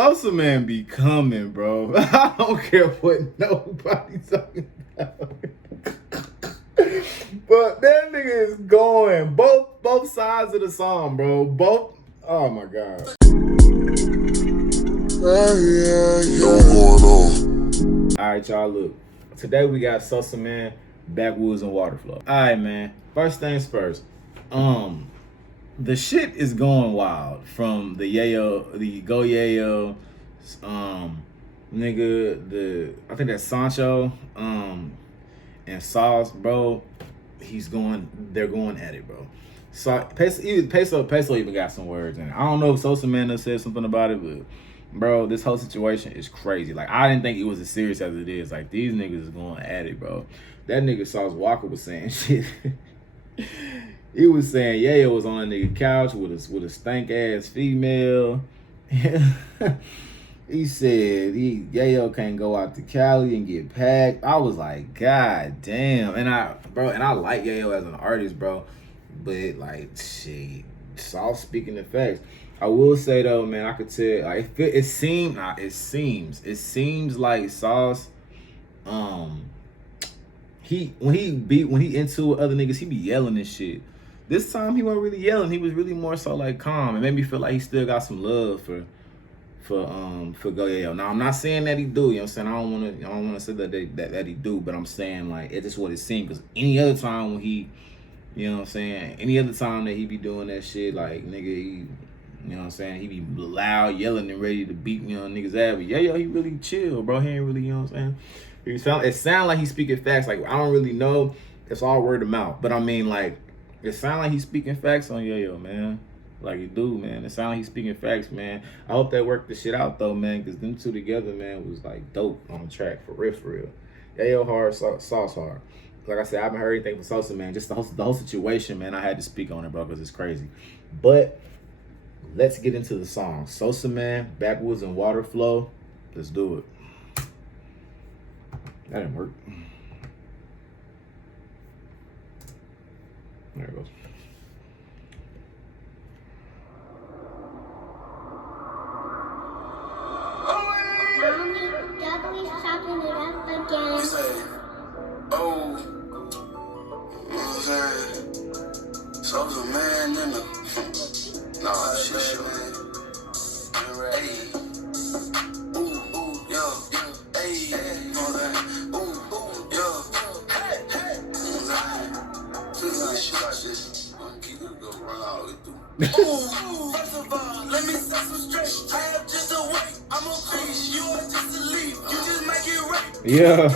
Sosamann be coming, bro. I don't care what nobody's talking about. But that nigga is going both sides of the song, bro. Both. Oh my god. All right, y'all. Look, today we got Sosamann, Backwoods, and Waterflow. All right, man. First things first. The shit is going wild from the Go Yayo, nigga. I think that's Sancho, and Sauce, bro. They're going at it, bro. So Peso even got some words in it. I don't know if Sosamann said something about it, but bro, this whole situation is crazy. Like, I didn't think it was as serious as it is. Like, these niggas is going at it, bro. That nigga Sauce Walker was saying shit. He was saying Yayo was on a nigga couch with a stank ass female. He said Yayo can't go out to Cali and get packed. I was like, God damn. And I like Yayo as an artist, bro. But like, shit, Sauce speaking the facts. I will say though, man, I could tell. Like, it seems like Sauce, when he into other niggas, he be yelling and shit. This time he wasn't really yelling. He was really more so like calm. It made me feel like he still got some love for Go Yayo. Now I'm not saying that he do. You know what I'm saying? I don't wanna say that he do. But I'm saying like it's just what it seemed. Because any other time when he, you know what I'm saying? Any other time that he be doing that shit, like nigga, you know what I'm saying? He be loud, yelling and ready to beat me on niggas' ass. But Yayo, he really chill, bro. He ain't really, you know what I'm saying? It sound like he's speaking facts. Like, I don't really know. It's all word of mouth. But I mean, like, it sound like he's speaking facts on Yayo, man. Like, he do, man. It sound like he's speaking facts, man. I hope they work this shit out, though, man, because them two together, man, was, like, dope on the track, for real. Yayo hard, Sauce hard. Like I said, I haven't heard anything from Sosamann. Just the whole situation, man, I had to speak on it, bro, because it's crazy. But let's get into the song. Sosamann, Backwoods, and Waterflow. Let's do it. That didn't work. There it goes. Sosamann in the nah, shit, sure. Hey, ooh, yo, hey, know that, ooh, yo, hey, shit like this. Keep it go run all the way through. Ooh, first of all, let me set some straight. I have just a wait. I'm a fish, you are just a leaf. You just make it right. Yeah.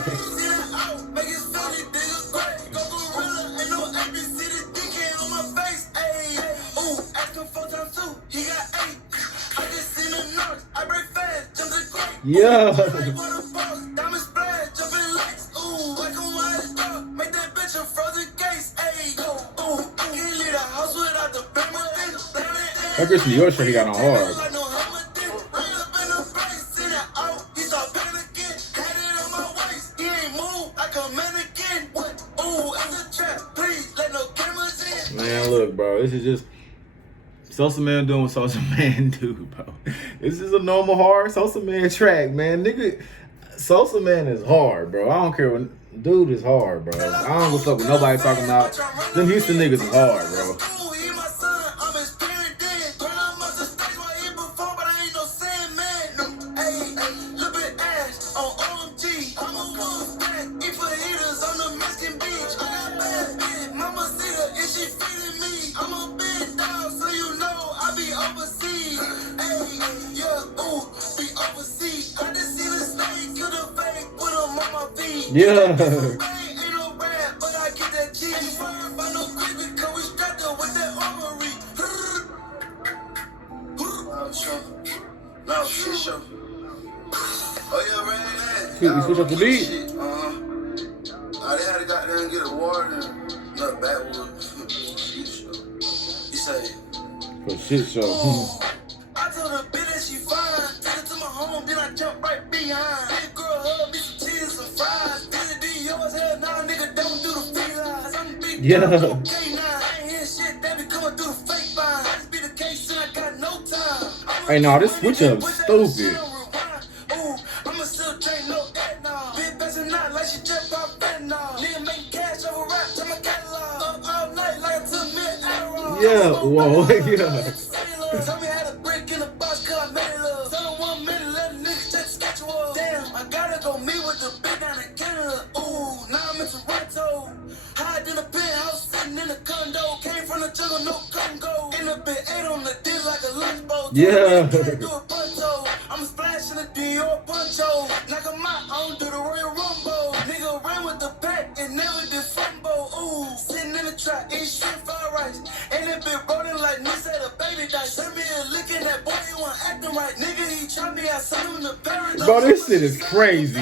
Yeah. That Christian Dior shirt he got on hard. Man, look, bro, this is just Sosamann doing what Sosamann do, bro. This is a normal hard Sosamann track, man. Nigga, Sosamann is hard, bro. I don't care what dude is hard, bro. I don't give a fuck with nobody talking about. Them Houston niggas is hard, bro. Yeah. You switch up the beat. They had to goddamn get a award and not Backwoods. He said, for shit show. I told her bitch that she fine. Take it to my home, then I jump right behind. Big girl hug me some cheese, some fries. Did it yours, hell nah, nigga don't do the felines. I'm big. Yeah. Okay, nah, I ain't hear shit. They be coming through the fake vine. That's be the case, and I got no time. Hey, Hey, no, this switch up stupid. Ooh, I'ma still drink no ethanol. Big bustin' not like she just pop fentanyl. Nigga making cash over rap to my catalog. Up all night like I took me an Adderall. Yeah, whoa, yeah. Tell me how to break in the box, cause I made it up. Tell 1 minute, let a nigga check the schedule. Damn, I gotta go meet with the big down in Canada. Ooh, now I'm in Toronto. Hide in the penthouse, sitting in the condo. Came from the jungle, no Congo. In the bit, ate on the dick like a lunchboat. Yeah. Do a puncho. I'm splashing the Dior poncho. Knock 'em out, I don't do the Royal Rumble. Nigga ran with the pack and never did fumble. Ooh, sitting in the trap, eat shrimp fried rice. And it been rolling like Nice at a baby dice. Send me a lick in that boy, he wasn't acting right. Nigga, he tried me, I sent him to paradise. Bro, this shit is crazy.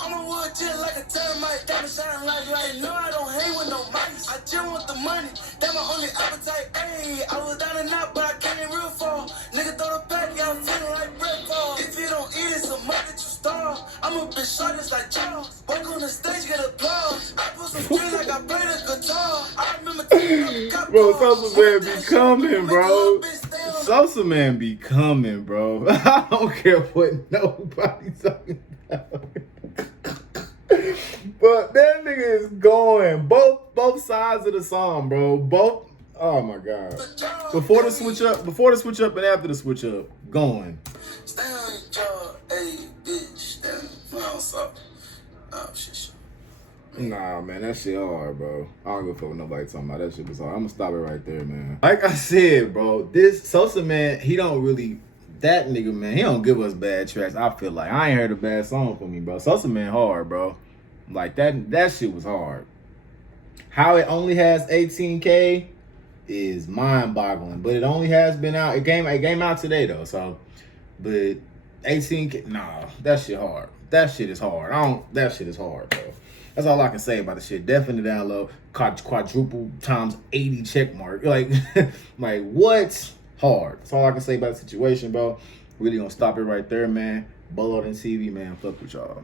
I'm a wood chill like a termite. Diamond shine like light. No, I don't hang with no mice. I chill with the money. That my only appetite. Ayy, I was down and out, but I came real far. Nigga throw the pack, yeah, I'm feeling like breakfast. If you don't eat it, some money that you starve. I'm a bitch short just like Charles. Walk on the stage, get applause. I put some green like I played a guitar. I remember taking up Bro, Sosamann be coming, bro. Sosamann be coming, bro. I don't care what nobody's talking about. But that nigga is going both sides of the song, bro. Both. Oh my god. Before the switch up, and after the switch up, going. Stay on your jaw, hey bitch. Stay on something. Oh shit. Nah, man, that shit hard, bro. I don't give a fuck what nobody talking about. That shit was hard. I'm gonna stop it right there, man. Like I said, bro, this Sosamann, he don't really, that nigga, man, he don't give us bad tracks. I feel like I ain't heard a bad song from me, bro. Sosamann hard, bro. Like that shit was hard. How it only has 18K is mind-boggling, but it only has been out. It came out today though, so. But 18K, nah, that shit hard. That shit is hard. That shit is hard, bro. That's all I can say about the shit. Definitely download quadruple times 80 check mark. Like, like what? Hard. That's all I can say about the situation, bro. Really gonna stop it right there, man. Bolo and TV, man. Fuck with y'all.